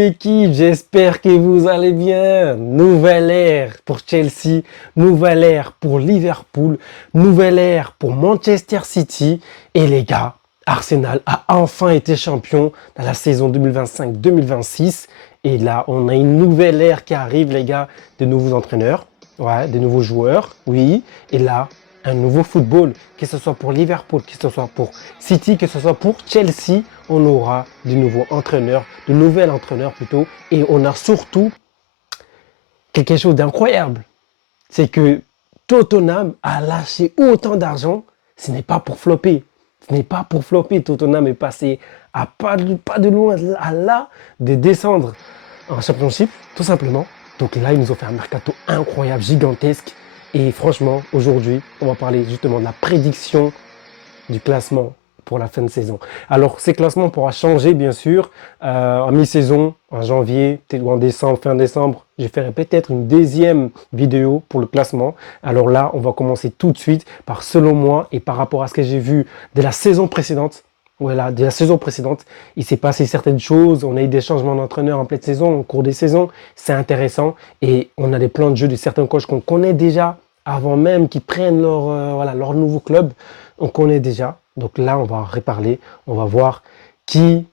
l'équipe, j'espère que vous allez bien. Nouvelle ère pour Chelsea, nouvelle ère pour Liverpool, nouvelle ère pour Manchester City. Et les gars, Arsenal a enfin été champion dans la saison 2025-2026. Et là, on a une nouvelle ère qui arrive, les gars, de nouveaux entraîneurs, ouais, des nouveaux joueurs, oui. Et là, un nouveau football, que ce soit pour Liverpool, que ce soit pour City, que ce soit pour Chelsea, on aura de nouveaux entraîneurs, de nouveaux entraîneurs plutôt, et on a surtout quelque chose d'incroyable. C'est que Tottenham a lâché autant d'argent, ce n'est pas pour flopper. Ce n'est pas pour flopper. Tottenham est passé à pas de loin à là de descendre en championship, tout simplement. Donc là, ils nous ont fait un mercato incroyable, gigantesque. Et franchement, aujourd'hui, on va parler justement de la prédiction du classement pour la fin de saison. Alors, ces classements pourra changer, bien sûr, en mi-saison, en janvier, peut-être ou en décembre, fin décembre. Je ferai peut-être une deuxième vidéo pour le classement. Alors là, on va commencer tout de suite par, selon moi, et par rapport à ce que j'ai vu de la saison précédente. Voilà, de la saison précédente, il s'est passé certaines choses. On a eu des changements d'entraîneur en pleine saison, au cours des saisons. C'est intéressant. Et on a des plans de jeu de certains coachs qu'on connaît déjà avant même qu'ils prennent leur nouveau club. On connaît déjà. Donc là, on va reparler. On va voir qui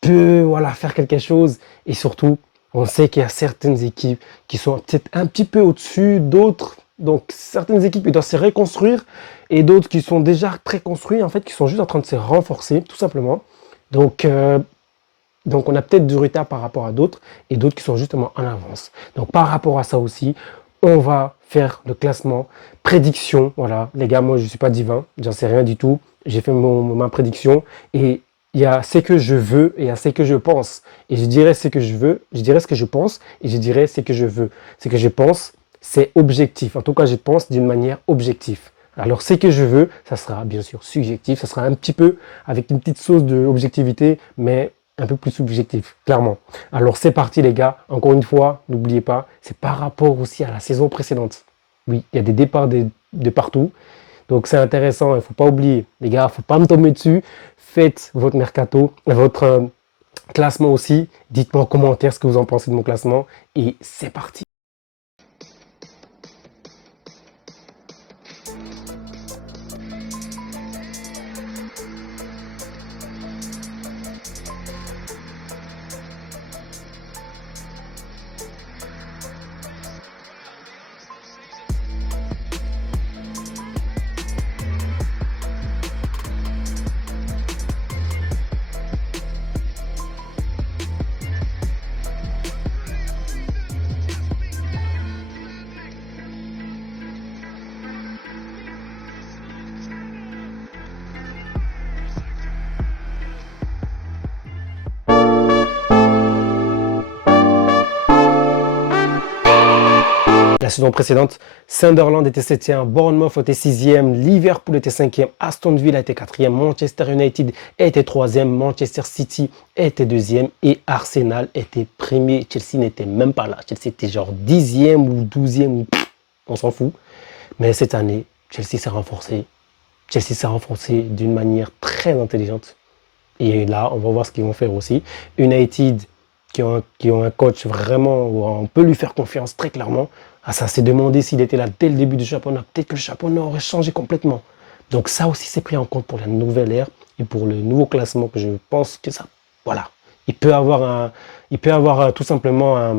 peut faire quelque chose. Et surtout, on sait qu'il y a certaines équipes qui sont peut-être un petit peu au-dessus d'autres. Donc certaines équipes ils doivent se reconstruire et d'autres qui sont déjà très construits, en fait, qui sont juste en train de se renforcer, tout simplement. Donc, on a peut-être du retard par rapport à d'autres et d'autres qui sont justement en avance. Donc par rapport à ça aussi, on va faire le classement, prédiction. Voilà, les gars, moi je ne suis pas divin, j'en sais rien du tout. J'ai fait ma prédiction et il y a ce que je veux et il y a ce que je pense. Et je dirais ce que je veux, je dirais ce que je pense et je dirais ce que je veux. Ce que je pense, c'est objectif. En tout cas, je pense d'une manière objective. Alors, ce que je veux, ça sera bien sûr subjectif, ça sera un petit peu avec une petite sauce d'objectivité, mais un peu plus subjectif, clairement. Alors, c'est parti, les gars. Encore une fois, n'oubliez pas, c'est par rapport aussi à la saison précédente. Oui, il y a des départs de partout. Donc, c'est intéressant. Il ne faut pas oublier, les gars, il ne faut pas me tomber dessus. Faites votre mercato, votre classement aussi. Dites-moi en commentaire ce que vous en pensez de mon classement. Et c'est parti. La saison précédente, Sunderland était 7e, Bournemouth était 6e, Liverpool était 5e, Aston Villa était 4e, Manchester United était 3e, Manchester City était 2e et Arsenal était 1er. Chelsea n'était même pas là. Chelsea était genre 10e ou 12e, on s'en fout. Mais cette année, Chelsea s'est renforcé. Chelsea s'est renforcé d'une manière très intelligente. Et là, on va voir ce qu'ils vont faire aussi. United, qui ont un coach vraiment où on peut lui faire confiance très clairement. Ah, ça s'est demandé s'il était là dès le début du championnat. Peut-être que le championnat aurait changé complètement. Donc ça aussi, c'est pris en compte pour la nouvelle ère et pour le nouveau classement que je pense que ça... Voilà. Il peut avoir tout simplement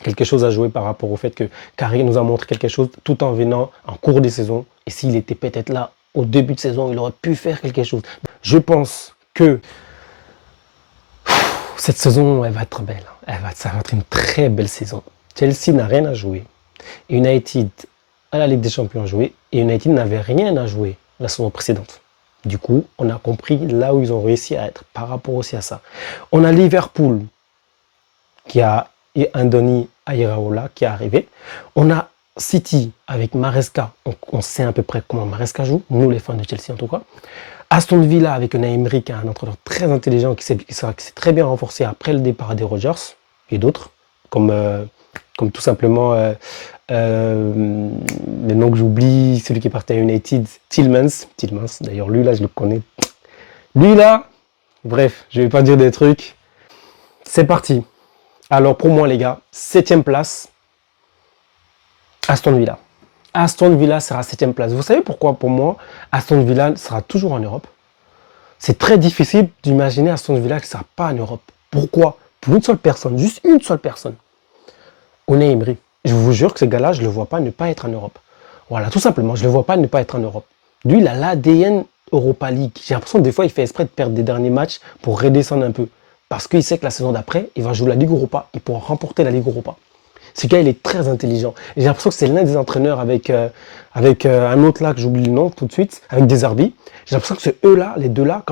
quelque chose à jouer par rapport au fait que Carré nous a montré quelque chose tout en venant en cours des saisons. Et s'il était peut-être là au début de saison, il aurait pu faire quelque chose. Je pense que cette saison, elle va être belle. Ça va être une très belle saison. Chelsea n'a rien à jouer. United à la Ligue des Champions a joué. Et United n'avait rien à jouer la saison précédente. Du coup, on a compris là où ils ont réussi à être par rapport aussi à ça. On a Liverpool qui a Andoni Iraola qui est arrivé. On a City avec Maresca. On sait à peu près comment Maresca joue. Nous, les fans de Chelsea en tout cas. Aston Villa avec un Emery qui est un entraîneur très intelligent qui s'est très bien renforcé après le départ des Rodgers et d'autres, comme tout simplement le nom que j'oublie, celui qui est parti à United, Tillmans, d'ailleurs lui là je le connais. Lui là, bref, je vais pas dire des trucs. C'est parti. Alors pour moi les gars, 7e place, Aston Villa. Aston Villa sera 7e place. Vous savez pourquoi pour moi, Aston Villa sera toujours en Europe? C'est très difficile d'imaginer Aston Villa qui ne sera pas en Europe. Pourquoi? Pour une seule personne, juste une seule personne. Unai Emery. Je vous jure que ce gars-là, je ne le vois pas ne pas être en Europe. Voilà, tout simplement, je ne le vois pas ne pas être en Europe. Lui, il a l'ADN Europa League. J'ai l'impression que des fois, il fait exprès de perdre des derniers matchs pour redescendre un peu. Parce qu'il sait que la saison d'après, il va jouer la Ligue Europa. Il pourra remporter la Ligue Europa. Ce gars, il est très intelligent. Et j'ai l'impression que c'est l'un des entraîneurs avec un autre là, que j'oublie le nom tout de suite, avec des Arbi. J'ai l'impression que c'est eux-là, les deux-là,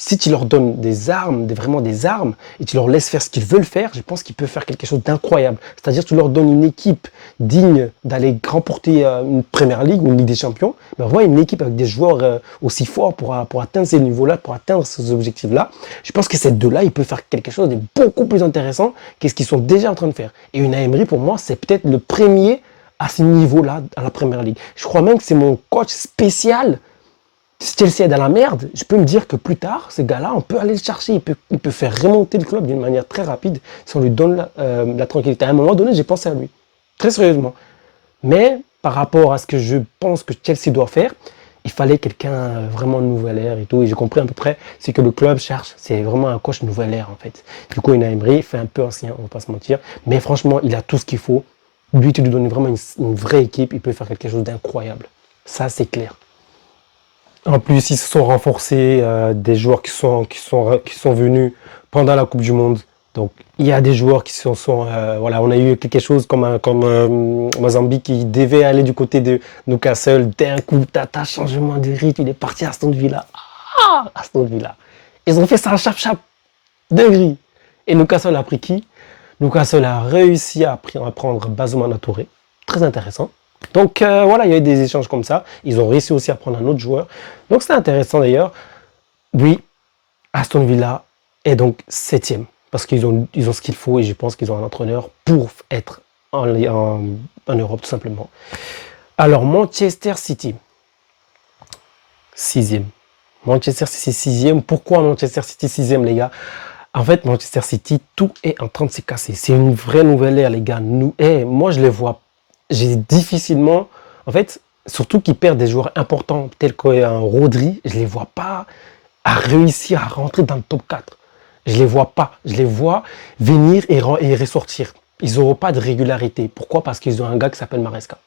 si tu leur donnes des armes, vraiment des armes, et tu leur laisses faire ce qu'ils veulent faire, je pense qu'ils peuvent faire quelque chose d'incroyable. C'est-à-dire que tu leur donnes une équipe digne d'aller remporter une Première Ligue ou une Ligue des Champions. Ben, voilà, une équipe avec des joueurs aussi forts pour atteindre ces niveaux-là, pour atteindre ces objectifs-là. Je pense que ces deux-là, ils peuvent faire quelque chose de beaucoup plus intéressant qu'est-ce qu'ils sont déjà en train de faire. Et Unai Emery, pour moi, c'est peut-être le premier à ce niveau-là à la Première Ligue. Je crois même que c'est mon coach spécial. Si Chelsea est dans la merde, je peux me dire que plus tard, ce gars-là, on peut aller le chercher. Il peut faire remonter le club d'une manière très rapide si on lui donne la tranquillité. À un moment donné, j'ai pensé à lui. Très sérieusement. Mais par rapport à ce que je pense que Chelsea doit faire, il fallait quelqu'un vraiment de nouvelle ère et tout. Et j'ai compris à peu près ce que le club cherche. C'est vraiment un coach nouvelle ère en fait. Du coup, Unai Emery fait un peu ancien, on ne va pas se mentir. Mais franchement, il a tout ce qu'il faut. Lui, tu lui donnes vraiment une vraie équipe. Il peut faire quelque chose d'incroyable. Ça, c'est clair. En plus, ils se sont renforcés, des joueurs qui sont venus pendant la Coupe du Monde. Donc, il y a des joueurs qui voilà, on a eu quelque chose comme Mozambique qui devait aller du côté de Newcastle. D'un coup, tata, changement de rythme, il est parti à Aston Villa. Ah, Aston Villa. Ils ont fait ça chap-chap, dinguerie. Et Newcastle a pris qui? Newcastle a réussi à prendre Bazoumana Touré. Très intéressant. Donc voilà, il y a eu des échanges comme ça. Ils ont réussi aussi à prendre un autre joueur. Donc c'est intéressant d'ailleurs. Oui, Aston Villa est donc 7e. Parce ils ont ce qu'il faut et je pense qu'ils ont un entraîneur pour être en Europe tout simplement. Alors Manchester City, 6e. Manchester City 6e. Pourquoi Manchester City 6e les gars? En fait, Manchester City, tout est en train de se casser. C'est une vraie nouvelle ère, les gars. Moi, je les vois. J'ai difficilement. En fait, surtout qu'ils perdent des joueurs importants tels qu'un Rodri, je ne les vois pas à réussir à rentrer dans le top 4. Je ne les vois pas. Je les vois venir et ressortir. Ils n'auront pas de régularité. Pourquoi? Parce qu'ils ont un gars qui s'appelle Maresca.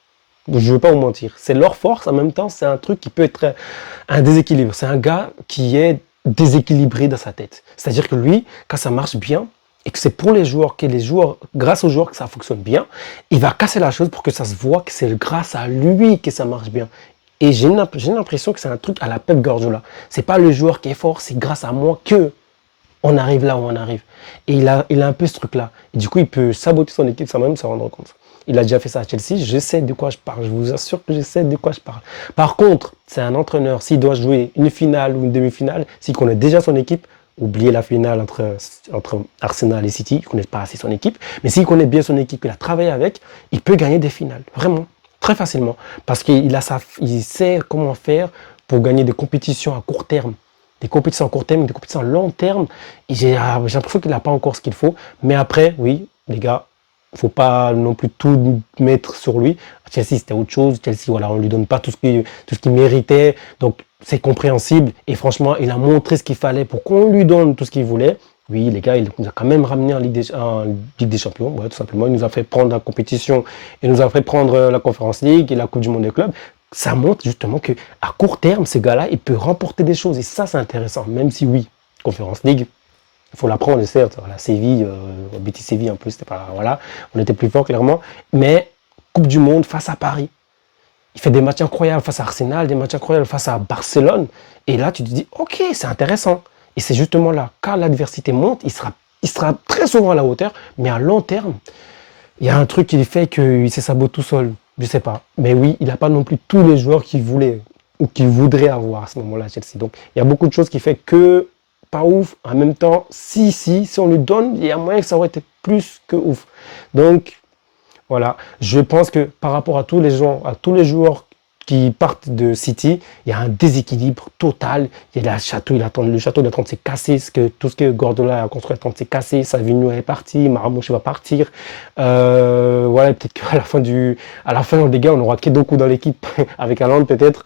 Je ne veux pas vous mentir. C'est leur force. En même temps, c'est un truc qui peut être un déséquilibre. C'est un gars qui est déséquilibré dans sa tête. C'est-à-dire que lui, quand ça marche bien, et que c'est pour les joueurs, grâce aux joueurs que ça fonctionne bien, il va casser la chose pour que ça se voit que c'est grâce à lui que ça marche bien. Et j'ai l'impression que c'est un truc à la Pep Guardiola. C'est pas le joueur qui est fort, c'est grâce à moi que on arrive là où on arrive. Et il a un peu ce truc-là. Et du coup, il peut saboter son équipe sans même se rendre compte. Il a déjà fait ça à Chelsea, je sais de quoi je parle, je vous assure que je sais de quoi je parle. Par contre, c'est un entraîneur, s'il doit jouer une finale ou une demi-finale, s'il connaît déjà son équipe, oubliez la finale entre Arsenal et City, il ne connaît pas assez son équipe, mais s'il connaît bien son équipe, il a travaillé avec, il peut gagner des finales, vraiment, très facilement. Parce il sait comment faire pour gagner des compétitions à court terme. Des compétitions à court terme, des compétitions à long terme. J'ai l'impression qu'il n'a pas encore ce qu'il faut. Mais après, oui, les gars, il ne faut pas non plus tout mettre sur lui. À Chelsea, c'était autre chose. Chelsea, voilà, on ne lui donne pas tout ce qu'il méritait. Donc, c'est compréhensible. Et franchement, il a montré ce qu'il fallait pour qu'on lui donne tout ce qu'il voulait. Oui, les gars, il nous a quand même ramené en Ligue des Champions. Ouais, tout simplement, il nous a fait prendre la compétition. Il nous a fait prendre la Conference League et la Coupe du Monde des clubs. Ça montre justement qu'à court terme, ce gars-là, il peut remporter des choses. Et ça, c'est intéressant. Même si, oui, Conference League, il faut l'apprendre, certes. Voilà, Séville, Betis Séville, en plus, c'était pas, voilà, on était plus fort, clairement. Mais Coupe du Monde face à Paris. Il fait des matchs incroyables face à Arsenal, des matchs incroyables face à Barcelone. Et là, tu te dis, ok, c'est intéressant. Et c'est justement là, quand l'adversité monte, il sera très souvent à la hauteur, mais à long terme, il y a un truc qui fait qu'il se sabote tout seul. Je ne sais pas. Mais oui, il n'a pas non plus tous les joueurs qu'il voulait ou qu'il voudrait avoir à ce moment-là à Chelsea. Donc, il y a beaucoup de choses qui font que pas ouf. En même temps, si on lui donne, il y a moyen que ça aurait été plus que ouf. Donc, voilà. Je pense que par rapport à tous les joueurs qui partent de City, il y a un déséquilibre total. Il y a le château il est en train de se casser. Tout ce que Guardiola a construit est en train de se casser. Savinho est parti, Marmouche va partir. Voilà, peut-être à la fin, les gars, on aura Kedoku dans l'équipe avec Haaland peut-être.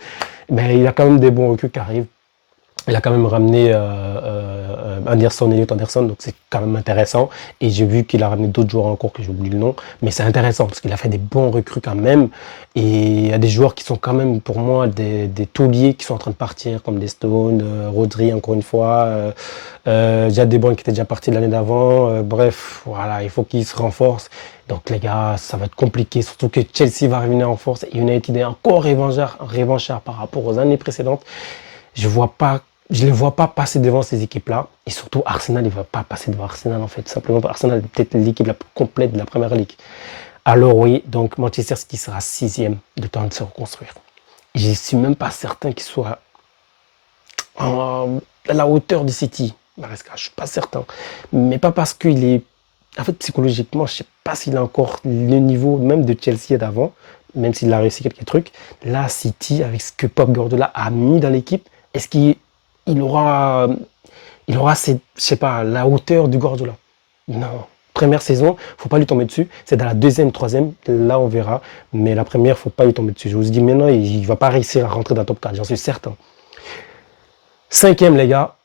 Mais il y a quand même des bons recrues qui arrivent. Il a quand même ramené Elliot Anderson, donc c'est quand même intéressant. Et j'ai vu qu'il a ramené d'autres joueurs encore que j'ai oublié le nom, mais c'est intéressant parce qu'il a fait des bons recrues quand même. Et il y a des joueurs qui sont quand même pour moi des tauliers qui sont en train de partir, comme des Stones, Rodri encore une fois. Jad De Bruyne qui était déjà parti l'année d'avant. Bref, voilà, il faut qu'il se renforce. Donc les gars, ça va être compliqué, surtout que Chelsea va revenir en force et United est encore revanchard par rapport aux années précédentes. Je ne les vois pas passer devant ces équipes-là. Et surtout, Arsenal, il ne va pas passer devant Arsenal, en fait. Simplement, Arsenal est peut-être l'équipe la plus complète de la Première Ligue. Alors oui, donc Manchester City sera 6e, le temps de se reconstruire. Je ne suis même pas certain qu'il soit à la hauteur de City. Maresca, je ne suis pas certain. Mais pas parce qu'il est... En fait, psychologiquement, je ne sais pas s'il a encore le niveau même de Chelsea d'avant, même s'il a réussi quelques trucs. Là, City, avec ce que Pep Guardiola a mis dans l'équipe, est-ce qu'il aura, je sais pas, la hauteur du Guardiola? Non. Première saison, faut pas lui tomber dessus. C'est dans la deuxième, troisième, là on verra. Mais la première, faut pas lui tomber dessus. Je vous dis maintenant, il va pas réussir à rentrer dans le top 4, j'en suis certain. 5e, les gars,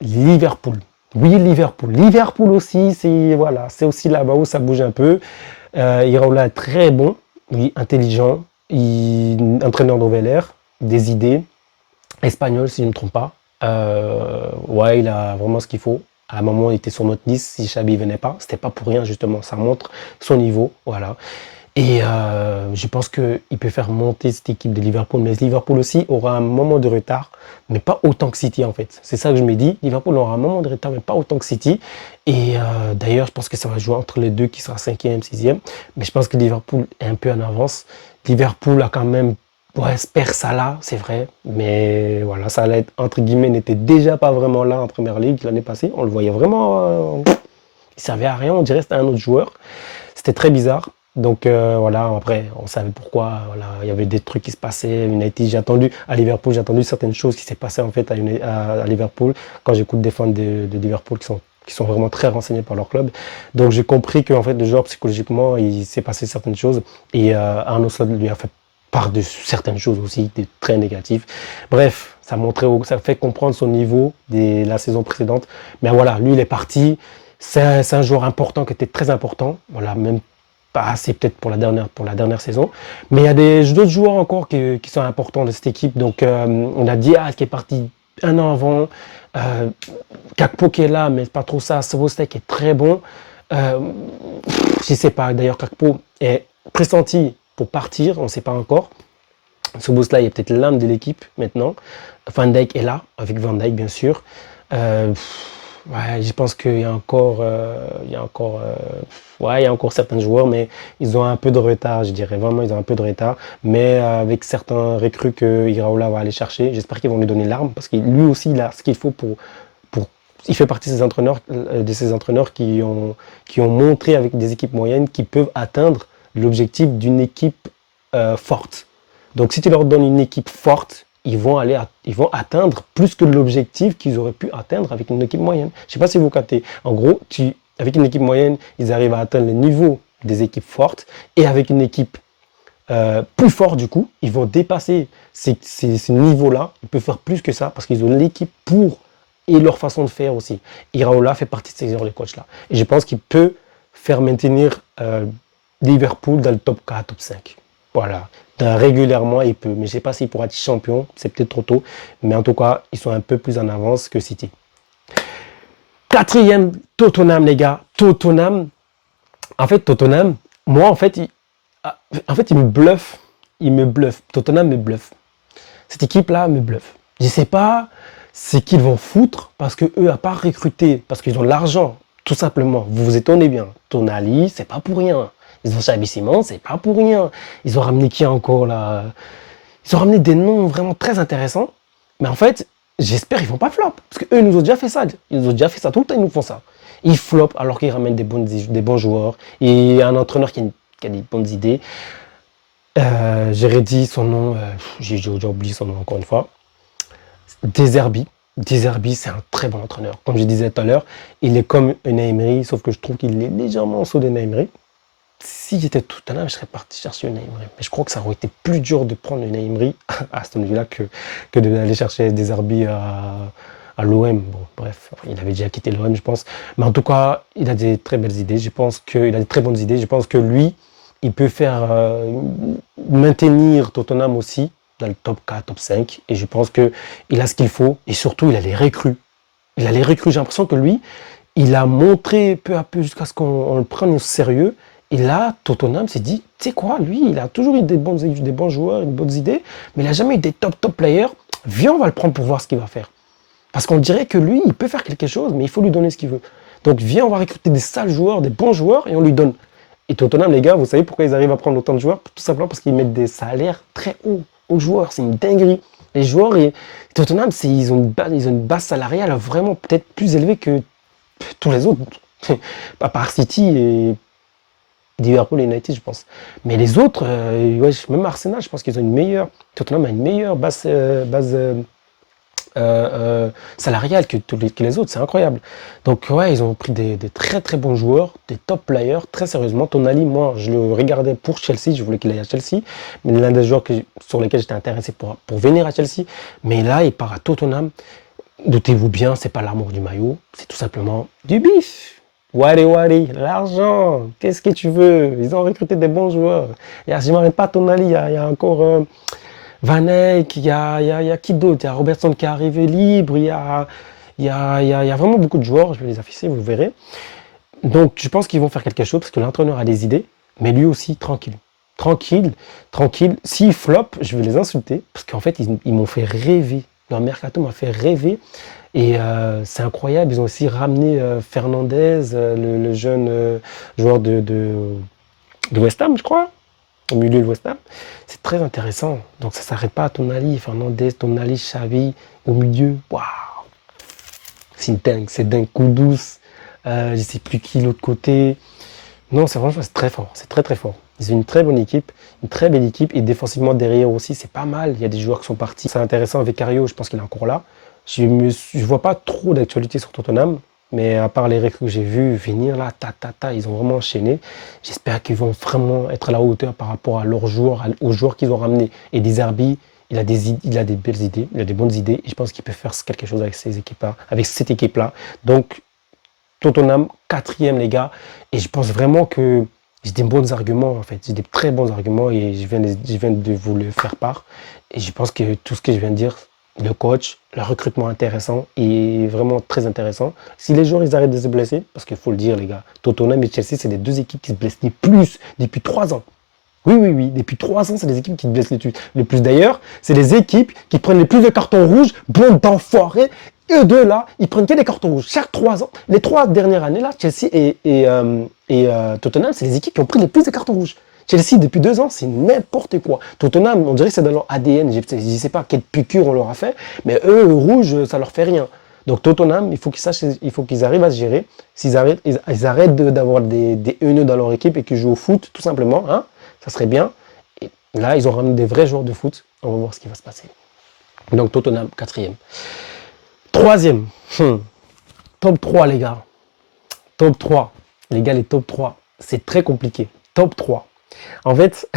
Liverpool. Oui, Liverpool. Liverpool aussi, c'est aussi là-bas où ça bouge un peu. Iraola est très bon, il est intelligent, entraîneur nouvelle ère, des idées. Espagnol, si je ne me trompe pas. Ouais, il a vraiment ce qu'il faut. À un moment, il était sur notre liste. Si Xabi ne venait pas, c'était pas pour rien, justement. Ça montre son niveau. Voilà. Et je pense qu'il peut faire monter cette équipe de Liverpool. Mais Liverpool aussi aura un moment de retard, mais pas autant que City, en fait. C'est ça que je me dis. Liverpool aura un moment de retard, mais pas autant que City. Et d'ailleurs, je pense que ça va jouer entre les deux, qui sera 5e, 6e. Mais je pense que Liverpool est un peu en avance. Liverpool a quand même... Ouais, perd Salah, c'est vrai, mais voilà, Salah, entre guillemets, n'était déjà pas vraiment là en Première Ligue l'année passée. On le voyait vraiment, il servait à rien, on dirait que c'était un autre joueur. C'était très bizarre. Donc voilà, après, on savait pourquoi. Voilà, il y avait des trucs qui se passaient. United, à Liverpool, j'ai entendu certaines choses qui s'est passées en fait à Liverpool quand j'écoute des fans de Liverpool qui sont vraiment très renseignés par leur club. Donc j'ai compris qu'en fait, le joueur psychologiquement, il s'est passé certaines choses et Arnaud Slot lui a fait part de certaines choses aussi, des très négatifs. Bref, ça fait comprendre son niveau de la saison précédente. Mais voilà, lui, il est parti. C'est un joueur important qui était très important. Voilà, même pas assez peut-être pour la dernière saison. Mais il y a d'autres joueurs encore qui sont importants de cette équipe. Donc, on a Diaz qui est parti un an avant. Gakpo qui est là, mais pas trop ça. Szoboszlai est très bon. Je ne sais pas, d'ailleurs, Gakpo est pressenti pour partir, on ne sait pas encore. Szoboszlai est peut-être l'âme de l'équipe maintenant. Van Dijk est là, avec Van Dijk bien sûr. Ouais, je pense qu'il y a encore, certains joueurs, mais ils ont un peu de retard, je dirais vraiment, ils ont un peu de retard. Mais avec certains recrues que Iraola va aller chercher, j'espère qu'ils vont lui donner l'arme, parce que lui aussi, il a ce qu'il faut pour il fait partie de ces entraîneurs qui ont montré avec des équipes moyennes qu'ils peuvent atteindre l'objectif d'une équipe forte. Donc si tu leur donnes une équipe forte, ils vont atteindre plus que l'objectif qu'ils auraient pu atteindre avec une équipe moyenne. Je ne sais pas si vous captez. En gros, avec une équipe moyenne, ils arrivent à atteindre le niveau des équipes fortes et avec une équipe plus forte du coup, ils vont dépasser ces niveaux-là. Ils peuvent faire plus que ça parce qu'ils ont l'équipe pour et leur façon de faire aussi. Iraola fait partie de ces genres de coachs-là. Et je pense qu'il peut faire maintenir Liverpool dans le top 4, top 5. Voilà. Régulièrement, il peut. Mais je ne sais pas s'il pourra être champion. C'est peut-être trop tôt. Mais en tout cas, ils sont un peu plus en avance que City. 4e, Tottenham, les gars. Tottenham. En fait, Tottenham, moi, en fait, il me bluffe. Il me bluffe. Tottenham me bluffe. Cette équipe-là me bluffe. Je ne sais pas ce qu'ils vont foutre parce qu'eux, à part recruter, parce qu'ils ont l'argent, tout simplement. Vous vous étonnez bien. Tonali, c'est pas pour rien. Ils ont Xabi Simons, c'est pas pour rien. Ils ont ramené qui encore là? Ils ont ramené des noms vraiment très intéressants. Mais en fait, j'espère qu'ils vont pas flop. Parce qu'eux, ils nous ont déjà fait ça. Ils nous ont déjà fait ça. Tout le temps, ils nous font ça. Ils flopent alors qu'ils ramènent des bons joueurs. Et un entraîneur qui a des bonnes idées. J'aurais dit son nom, j'ai déjà oublié son nom encore une fois. De Zerbi. De Zerbi, c'est un très bon entraîneur. Comme je disais tout à l'heure, il est comme Unai Emery, sauf que je trouve qu'il est légèrement en dessous d'Unai Emery. Si j'étais tout à l'heure, je serais parti chercher Unai Emery. Mais je crois que ça aurait été plus dur de prendre Unai Emery à ce niveau-là que d'aller chercher des Zerbi à l'OM. Bon, bref, il avait déjà quitté l'OM, je pense. Mais en tout cas, il a des très belles idées. Je pense qu'il a des très bonnes idées. Je pense que lui, il peut faire maintenir Tottenham aussi dans le top 4, top 5. Et je pense qu'il a ce qu'il faut. Et surtout, il a les recrues. Il a les recrues. J'ai l'impression que lui, il a montré peu à peu jusqu'à ce qu'on le prenne au sérieux. Et là, Tottenham s'est dit, tu sais quoi, lui, il a toujours eu des bons joueurs, des bonnes idées, mais il n'a jamais eu des top players. Viens, on va le prendre pour voir ce qu'il va faire. Parce qu'on dirait que lui, il peut faire quelque chose, mais il faut lui donner ce qu'il veut. Donc viens, on va recruter des sales joueurs, des bons joueurs, et on lui donne. Et Tottenham, les gars, vous savez pourquoi ils arrivent à prendre autant de joueurs? Tout simplement parce qu'ils mettent des salaires très hauts aux joueurs. C'est une dinguerie. Les joueurs, Tottenham, ils ont une base salariale vraiment peut-être plus élevée que tous les autres. À part City et Liverpool et United, je pense. Mais les autres, ouais, même Arsenal, je pense qu'ils ont une meilleure. Tottenham a une meilleure base salariale que les autres, c'est incroyable. Donc ouais, ils ont pris des très très bons joueurs, des top players, très sérieusement. Tonali, moi, je le regardais pour Chelsea, je voulais qu'il aille à Chelsea, mais l'un des joueurs sur lesquels j'étais intéressé pour venir à Chelsea. Mais là, il part à Tottenham. Doutez-vous bien, c'est pas l'amour du maillot, c'est tout simplement du bif. Wari, l'argent, qu'est-ce que tu veux? Ils ont recruté des bons joueurs. Je ne m'arrête pas à Tonali, il y a encore Van Eyck, il y a qui d'autre? Il y a Robertson qui est arrivé libre, il y a vraiment beaucoup de joueurs, je vais les afficher, vous verrez. Donc je pense qu'ils vont faire quelque chose parce que l'entraîneur a des idées, mais lui aussi, tranquille. Tranquille. S'ils flop, je vais les insulter parce qu'en fait, ils m'ont fait rêver. Leur mercato m'a fait rêver. Et c'est incroyable, ils ont aussi ramené Fernandez, le jeune joueur de West Ham, je crois, au milieu de West Ham. C'est très intéressant. Donc ça ne s'arrête pas à Tonali, Fernandez, Tonali, Xavi, au milieu. Waouh! C'est dingue. Kudus, je ne sais plus qui l'autre côté. Non, c'est très fort, c'est très très fort. Ils ont une très bonne équipe, une très belle équipe, et défensivement derrière aussi, c'est pas mal. Il y a des joueurs qui sont partis. C'est intéressant avec Cario, je pense qu'il est encore là. Je ne vois pas trop d'actualité sur Tottenham, mais à part les recrues que j'ai vues venir là, ils ont vraiment enchaîné. J'espère qu'ils vont vraiment être à la hauteur par rapport à leurs joueurs, aux joueurs qu'ils ont ramenés. Et De Zerbi, il a des belles idées, il a des bonnes idées, et je pense qu'il peut faire quelque chose avec ces équipes-là, avec cette équipe-là. Donc, Tottenham, 4e, les gars, et je pense vraiment que j'ai des bons arguments, en fait. J'ai des très bons arguments, et je viens de vous le faire part. Et je pense que tout ce que je viens de dire, le coach, le recrutement intéressant et vraiment très intéressant. Si les joueurs ils arrêtent de se blesser, parce qu'il faut le dire les gars, Tottenham et Chelsea, c'est les deux équipes qui se blessent les plus depuis 3 ans. Oui, depuis 3 ans, c'est les équipes qui se blessent les plus. D'ailleurs, c'est les équipes qui prennent les plus de cartons rouges, bande d'enfoirés. Eux deux là, ils prennent que des cartons rouges. Chaque 3 ans, les 3 dernières années là, Chelsea et Tottenham, c'est les équipes qui ont pris les plus de cartons rouges. Chelsea, depuis 2 ans, c'est n'importe quoi. Tottenham, on dirait que c'est dans leur ADN. Je ne sais pas quelle piqûre on leur a fait, mais eux, le rouge, ça leur fait rien. Donc Tottenham, il faut qu'ils arrivent à se gérer. Ils arrêtent d'avoir des haineux dans leur équipe et qu'ils jouent au foot, tout simplement. Hein, ça serait bien. Et là, ils ont ramené des vrais joueurs de foot. On va voir ce qui va se passer. Donc Tottenham, 4e. 3e. Top 3, les gars. Top 3. Les gars, les top 3. C'est très compliqué. Top 3. En fait,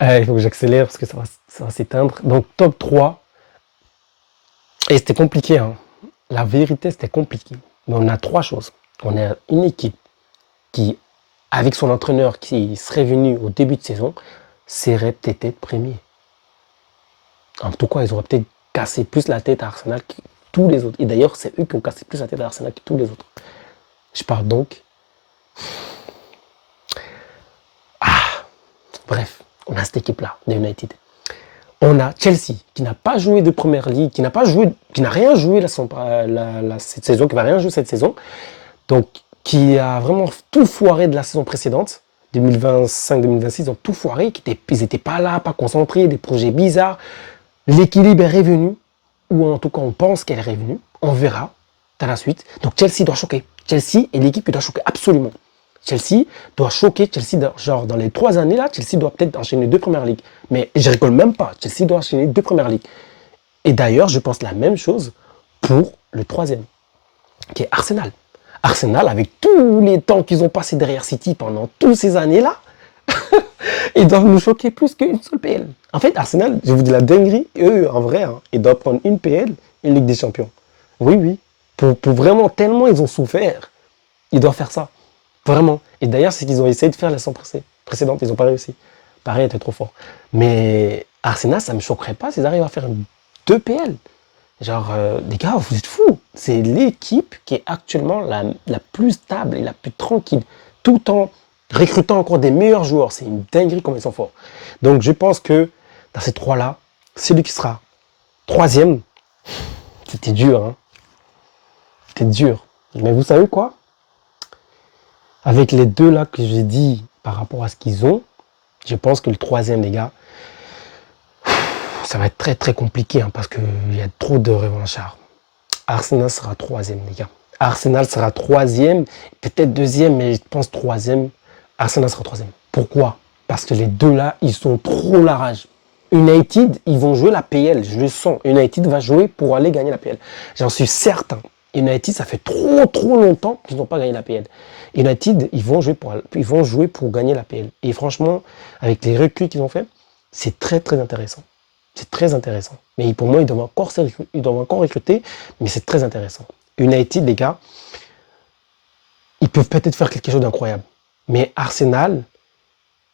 il faut que j'accélère parce que ça va s'éteindre. Donc, top 3. Et c'était compliqué. Hein. La vérité, c'était compliqué. Mais on a 3 choses. On a une équipe qui, avec son entraîneur qui serait venu au début de saison, serait peut-être premier. En tout cas, ils auraient peut-être cassé plus la tête à Arsenal que tous les autres. Et d'ailleurs, c'est eux qui ont cassé plus la tête à Arsenal que tous les autres. Je parle donc. Bref, on a cette équipe-là de United. On a Chelsea qui n'a pas joué de première ligue, qui n'a rien joué cette saison, qui va rien jouer cette saison. Donc, qui a vraiment tout foiré de la saison précédente, 2025-2026, ils ont tout foiré, ils n'étaient pas là, pas concentrés, des projets bizarres. L'équilibre est revenu, ou en tout cas on pense qu'elle est revenue, on verra dans la suite. Donc Chelsea doit choquer. Chelsea est l'équipe qui doit choquer absolument. Chelsea doit choquer. Chelsea, genre dans les 3 années là, Chelsea doit peut-être enchaîner 2 premières ligues. Mais je rigole même pas. Chelsea doit enchaîner 2 premières ligues. Et d'ailleurs, je pense la même chose pour le troisième, qui est Arsenal. Arsenal, avec tous les temps qu'ils ont passé derrière City pendant toutes ces années-là, ils doivent nous choquer plus qu'une seule PL. En fait, Arsenal, je vous dis la dinguerie, eux, en vrai, hein, ils doivent prendre une PL, une Ligue des Champions. Oui, oui. Pour vraiment, tellement ils ont souffert, ils doivent faire ça. Vraiment. Et d'ailleurs, c'est qu'ils ont essayé de faire la saison précédente, ils n'ont pas réussi. Paris était trop fort. Mais Arsenal, ça ne me choquerait pas s'ils arrivent à faire 2 PL. Genre, les gars, vous êtes fous. C'est l'équipe qui est actuellement la plus stable et la plus tranquille, tout en recrutant encore des meilleurs joueurs. C'est une dinguerie comme ils sont forts. Donc, je pense que dans ces 3-là, celui qui sera troisième, c'était dur, hein. C'était dur. Mais vous savez quoi? Avec les 2 là que j'ai dit par rapport à ce qu'ils ont, je pense que le troisième, les gars, ça va être très très compliqué, hein, parce qu'il y a trop de revanchards. Arsenal sera troisième, les gars. Arsenal sera troisième, peut-être deuxième, mais je pense troisième. Arsenal sera troisième. Pourquoi? Parce que les 2 là, ils sont trop la rage. United, ils vont jouer la PL, je le sens. United va jouer pour aller gagner la PL. J'en suis certain. United, ça fait trop longtemps qu'ils n'ont pas gagné la PL. United, ils vont jouer pour gagner la PL. Et franchement, avec les recrues qu'ils ont fait, c'est très intéressant. C'est très intéressant. Mais pour moi, ils doivent encore recruter, mais c'est très intéressant. United, les gars, ils peuvent peut-être faire quelque chose d'incroyable. Mais Arsenal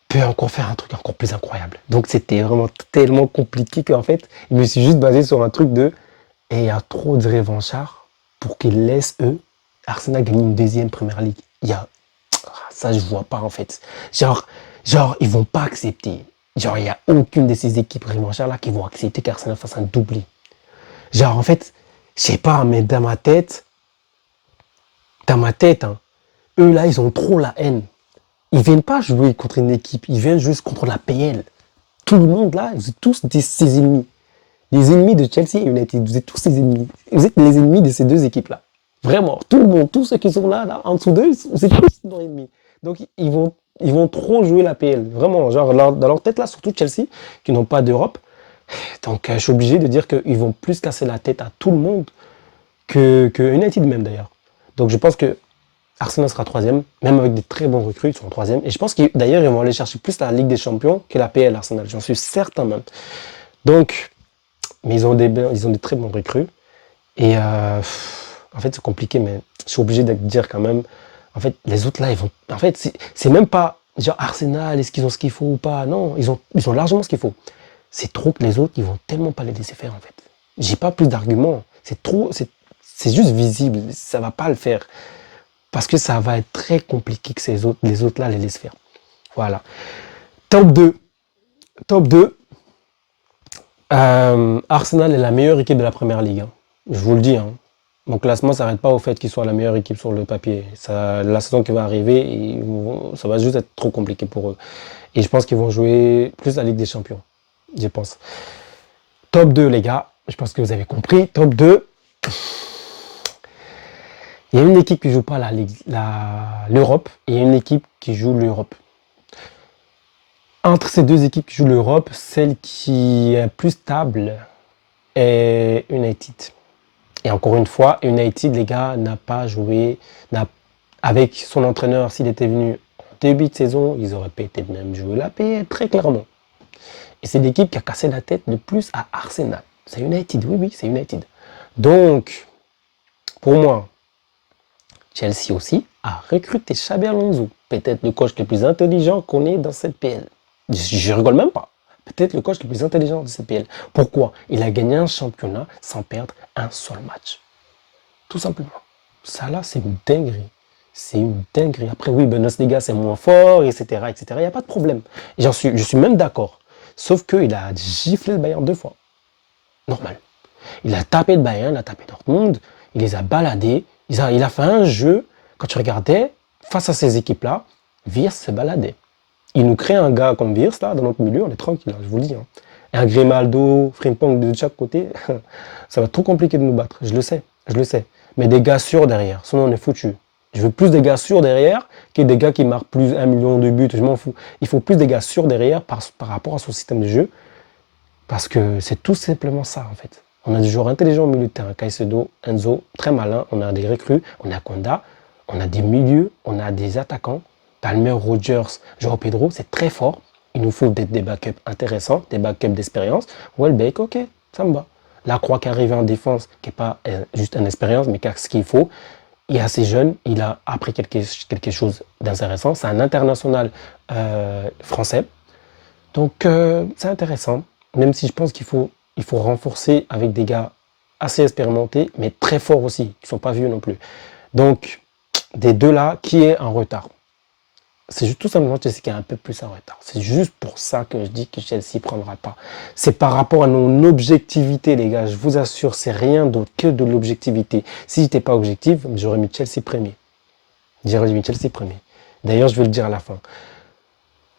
peut encore faire un truc encore plus incroyable. Donc c'était vraiment tellement compliqué qu'en fait, je me suis juste basé sur un truc de et il y a trop de revanchards pour qu'ils laissent, eux, Arsenal gagner une deuxième première ligue. Ça, je vois pas en fait. Genre, ils vont pas accepter. Genre, il n'y a aucune de ces équipes revanchards là qui vont accepter qu'Arsenal fasse un doublé. Genre, en fait, je sais pas, mais dans ma tête, hein, eux là, ils ont trop la haine. Ils viennent pas jouer contre une équipe, ils viennent juste contre la PL. Tout le monde là, vous êtes tous ses ennemis. Les ennemis de Chelsea et United, vous êtes tous ses ennemis. Vous êtes les ennemis de ces 2 équipes-là. Vraiment, tout le monde, tous ceux qui sont là en dessous d'eux, vous êtes tous nos ennemis. Donc ils vont trop jouer la PL. Vraiment, genre dans leur tête là, surtout Chelsea, qui n'ont pas d'Europe. Donc je suis obligé de dire qu'ils vont plus casser la tête à tout le monde que United même d'ailleurs. Donc je pense que Arsenal sera troisième, même avec des très bons recrues, ils seront troisième. Et je pense qu'ils d'ailleurs ils vont aller chercher plus la Ligue des Champions que la PL Arsenal, j'en suis certain même. Donc, mais ils ont des très bons recrues. Et en fait c'est compliqué, mais je suis obligé de dire quand même, en fait les autres là, ils vont. En fait, c'est même pas genre Arsenal, est-ce qu'ils ont ce qu'il faut ou pas? Non, ils ont largement ce qu'il faut. C'est trop que les autres, ils vont tellement pas les laisser faire en fait. J'ai pas plus d'arguments. C'est trop, c'est juste visible, ça va pas le faire. Parce que ça va être très compliqué que les autres là les laissent faire. Voilà. Top 2. Top 2. Arsenal est la meilleure équipe de la première ligue, hein. Je vous le dis, hein. Mon classement ne s'arrête pas au fait qu'ils soient la meilleure équipe sur le papier. La saison qui va arriver, ça va juste être trop compliqué pour eux. Et je pense qu'ils vont jouer plus la Ligue des Champions. Je pense. Top 2, les gars. Je pense que vous avez compris. Top 2. Il y a une équipe qui ne joue pas l'Europe et il y a une équipe qui joue l'Europe. Entre ces 2 équipes qui jouent l'Europe, celle qui est plus stable est United. Et encore une fois, United, les gars, n'a pas joué. Avec son entraîneur, s'il était venu en début de saison, ils auraient peut-être même joué la paix, très clairement. Et c'est l'équipe qui a cassé la tête le plus à Arsenal. C'est United, oui, c'est United. Donc, pour moi, Chelsea aussi a recruté Xabi Alonso, peut-être le coach le plus intelligent qu'on ait dans cette PL. Je rigole même pas. Peut-être le coach le plus intelligent de cette PL. Pourquoi? Il a gagné un championnat sans perdre un seul match. Tout simplement. Ça là, c'est une dinguerie. C'est une dinguerie. Après, oui, Bundesliga, c'est moins fort, etc., etc. Il n'y a pas de problème. Je suis même d'accord. Sauf qu'il a giflé le Bayern 2 fois. Normal. Il a tapé le Bayern, il a tapé Dortmund, il les a baladés. Il a fait un jeu, quand tu regardais, face à ces équipes-là, Wirtz se baladait. Il nous crée un gars comme Wirtz, là, dans notre milieu, on est tranquille, hein, je vous le dis. Hein. Et un Grimaldo, Frimpong de chaque côté, ça va être trop compliqué de nous battre, je le sais. Mais des gars sûrs derrière, sinon on est foutu. Je veux plus des gars sûrs derrière que des gars qui marquent plus 1 million de buts. Je m'en fous. Il faut plus des gars sûrs derrière par rapport à son système de jeu. Parce que c'est tout simplement ça, en fait. On a des joueurs intelligents au milieu de terrain. Caicedo, Enzo, très malin. On a des recrues, on a Konda, on a des milieux, on a des attaquants. Palmer, Rogers, João Pedro, c'est très fort. Il nous faut des backups intéressants, des backups d'expérience. Welbeck, ok, ça me va. Lacroix qui arrive en défense, qui n'est pas juste une expérience, mais qui a ce qu'il faut. Il est assez jeune, il a appris quelque chose d'intéressant. C'est un international français. Donc, c'est intéressant. Même si je pense il faut renforcer avec des gars assez expérimentés, mais très forts aussi, qui ne sont pas vieux non plus. Donc, des deux là, qui est en retard? C'est juste tout simplement Chelsea qui est un peu plus en retard. C'est juste pour ça que je dis que Chelsea ne prendra pas. C'est par rapport à mon objectivité, les gars. Je vous assure, c'est rien d'autre que de l'objectivité. Si j'étais pas objectif, j'aurais mis Chelsea premier. J'aurais mis Chelsea premier. D'ailleurs, je vais le dire à la fin.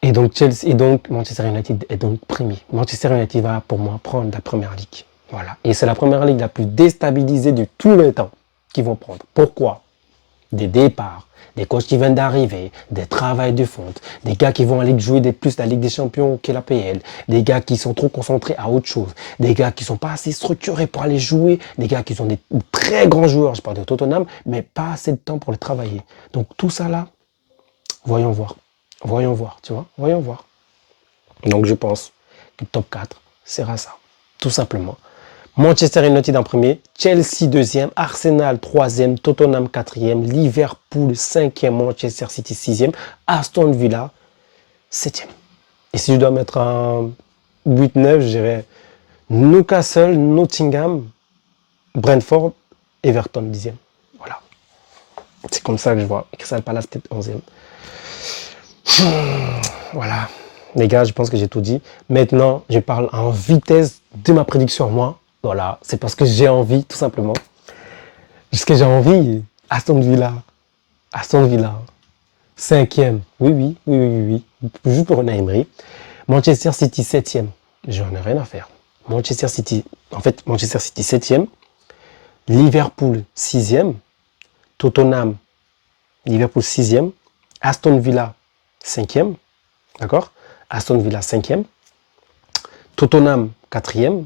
Et donc Manchester United est donc premier. Manchester United va pour moi prendre la première ligue. Voilà. Et c'est la première ligue la plus déstabilisée de tous les temps qu'ils vont prendre. Pourquoi? Des départs, des coachs qui viennent d'arriver, des travails de fonte, des gars qui vont aller jouer plus la Ligue des Champions que la PL, des gars qui sont trop concentrés à autre chose, des gars qui ne sont pas assez structurés pour aller jouer, des gars qui sont des très grands joueurs, je parle de Tottenham, mais pas assez de temps pour les travailler. Donc tout ça là, voyons voir. Voyons voir, tu vois, voyons voir. Donc je pense que le top 4 sera ça, tout simplement. Manchester United en premier, Chelsea deuxième, Arsenal troisième, Tottenham quatrième, Liverpool cinquième, Manchester City sixième, Aston Villa septième. Et si je dois mettre un 8-9, je dirais Newcastle, Nottingham, Brentford, Everton dixième. Voilà. C'est comme ça que je vois. Crystal Palace peut-être 11e. Voilà. Les gars, je pense que j'ai tout dit. Maintenant, je parle en vitesse de ma prédiction à moi. Voilà, c'est parce que j'ai envie, tout simplement. Parce que j'ai envie. Aston Villa. Aston Villa. Cinquième. Oui, oui, oui, oui, oui. Juste pour Unai Emery. Manchester City, septième. J'en ai rien à faire. Manchester City, Manchester City, septième. Liverpool, sixième. Tottenham, Liverpool, sixième. Aston Villa, cinquième. D'accord? Aston Villa, cinquième. Tottenham, quatrième.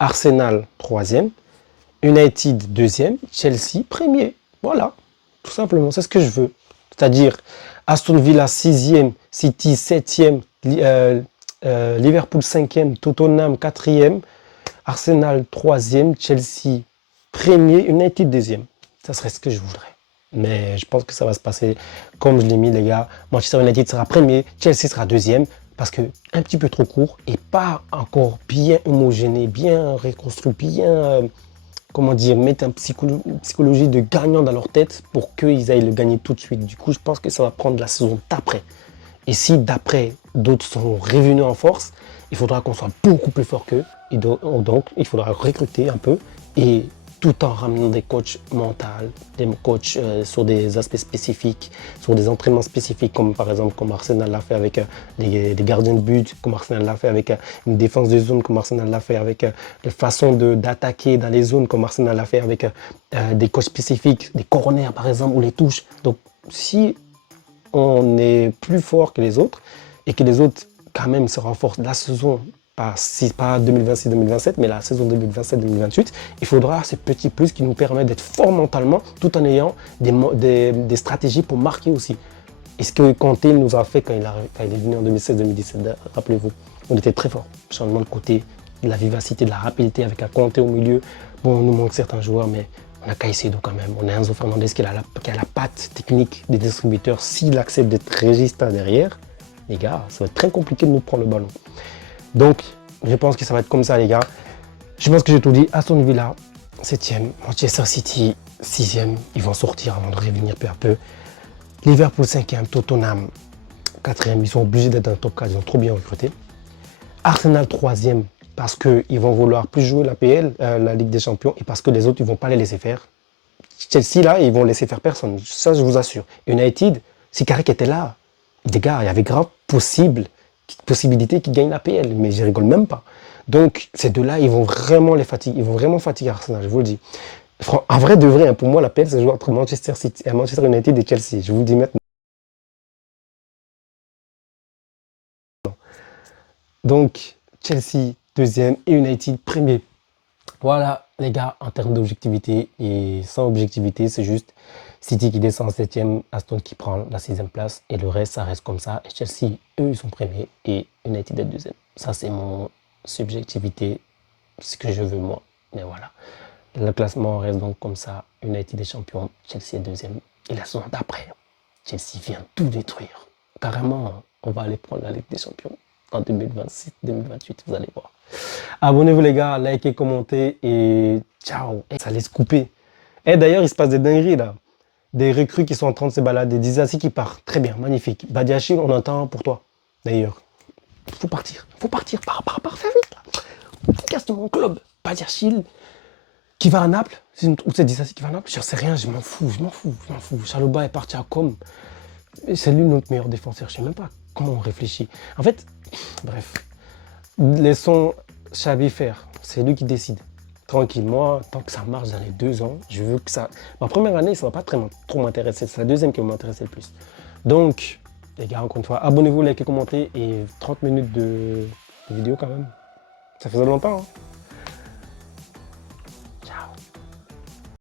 Arsenal, troisième. United, deuxième. Chelsea, premier. Voilà. Tout simplement, c'est ce que je veux. C'est-à-dire Aston Villa, sixième. City, septième. Liverpool, cinquième. Tottenham, quatrième. Arsenal, troisième. Chelsea, premier. United, deuxième. Ça serait ce que je voudrais. Mais je pense que ça va se passer comme je l'ai mis, les gars. Manchester United sera premier, Chelsea sera deuxième, parce que un petit peu trop court et pas encore bien homogéné, bien reconstruit, bien, comment dire, mettre une psychologie de gagnant dans leur tête pour qu'ils aillent le gagner tout de suite. Du coup, je pense que ça va prendre la saison d'après. Et si d'après, d'autres sont revenus en force, il faudra qu'on soit beaucoup plus fort qu'eux. Et donc, il faudra recruter un peu et tout en ramenant des coachs mentaux, des coachs sur des aspects spécifiques, sur des entraînements spécifiques, comme par exemple comme Arsenal l'a fait avec des gardiens de but, comme Arsenal l'a fait avec une défense de zone, comme Arsenal l'a fait avec la façon d'attaquer dans les zones, comme Arsenal l'a fait avec des coachs spécifiques, des corners par exemple, ou les touches. Donc si on est plus fort que les autres, et que les autres quand même se renforcent la saison, pas 2026-2027, mais la saison 2027-2028, il faudra ces petits plus qui nous permettent d'être forts mentalement tout en ayant des stratégies pour marquer aussi. Et ce que Kanté nous a fait quand il est venu en 2016-2017, rappelez-vous, on était très forts. Changement de côté, de la vivacité, de la rapidité avec un Kanté au milieu. Bon, il nous manque certains joueurs, mais on a Caicedo quand même. On a Enzo Fernandez qui a la patte technique des distributeurs. S'il accepte d'être résistant derrière, les gars, ça va être très compliqué de nous prendre le ballon. Donc, je pense que ça va être comme ça, les gars. Je pense que j'ai tout dit. Aston Villa, 7e. Manchester City, 6e. Ils vont sortir avant de revenir peu à peu. Liverpool, 5e. Tottenham, 4e. Ils sont obligés d'être dans le top 4. Ils ont trop bien recruté. Arsenal, 3e. Parce qu'ils vont vouloir plus jouer la PL, la Ligue des Champions. Et parce que les autres, ils ne vont pas les laisser faire. Chelsea, là, ils vont laisser faire personne. Ça, je vous assure. United, si Carrick était là, les gars, il y avait grave possibilité qu'ils gagnent la PL, mais je rigole même pas. Donc ces deux-là, ils vont vraiment les fatiguer, ils vont vraiment fatiguer Arsenal, je vous le dis. En vrai, de vrai, hein, pour moi, la PL, c'est jouer entre Manchester City, Manchester United et Chelsea. Je vous le dis maintenant. Donc, Chelsea, deuxième, et United, premier. Voilà, les gars, en termes d'objectivité, et sans objectivité, c'est juste City qui descend en septième, Aston qui prend la sixième place, et le reste, ça reste comme ça. Et Chelsea, eux, ils sont premiers, et United est deuxième. Ça, c'est mon subjectivité, ce que je veux moi. Mais voilà. Le classement reste donc comme ça. United est champion, Chelsea est deuxième. Et la saison d'après, Chelsea vient tout détruire. Carrément, on va aller prendre la Ligue des Champions en 2026-2028, vous allez voir. Abonnez-vous les gars, likez, commentez et ciao. Ça laisse couper. Et d'ailleurs, il se passe des dingueries là. Des recrues qui sont en train de se balader. Des Isasi qui partent. Très bien, magnifique. Badiachil, on entend pour toi. D'ailleurs, faut partir. Faut partir. Pars, fais vite là. Casse mon club. Badiachil qui va à Naples. Ou c'est Isasi qui va à Naples. Je sais rien, je m'en fous. Chaloba est parti à Com. C'est lui notre meilleur défenseur. Je sais même pas comment on réfléchit. En fait, bref. Laissons Xavi faire. C'est lui qui décide. Tranquille, moi, tant que ça marche dans les 2 ans, je veux que ça... Ma première année, ça ne va pas trop m'intéresser. C'est la deuxième qui va m'intéresser le plus. Donc, les gars, encore une fois, abonnez-vous, likez, commentez et 30 minutes de vidéo quand même. Ça faisait longtemps, hein.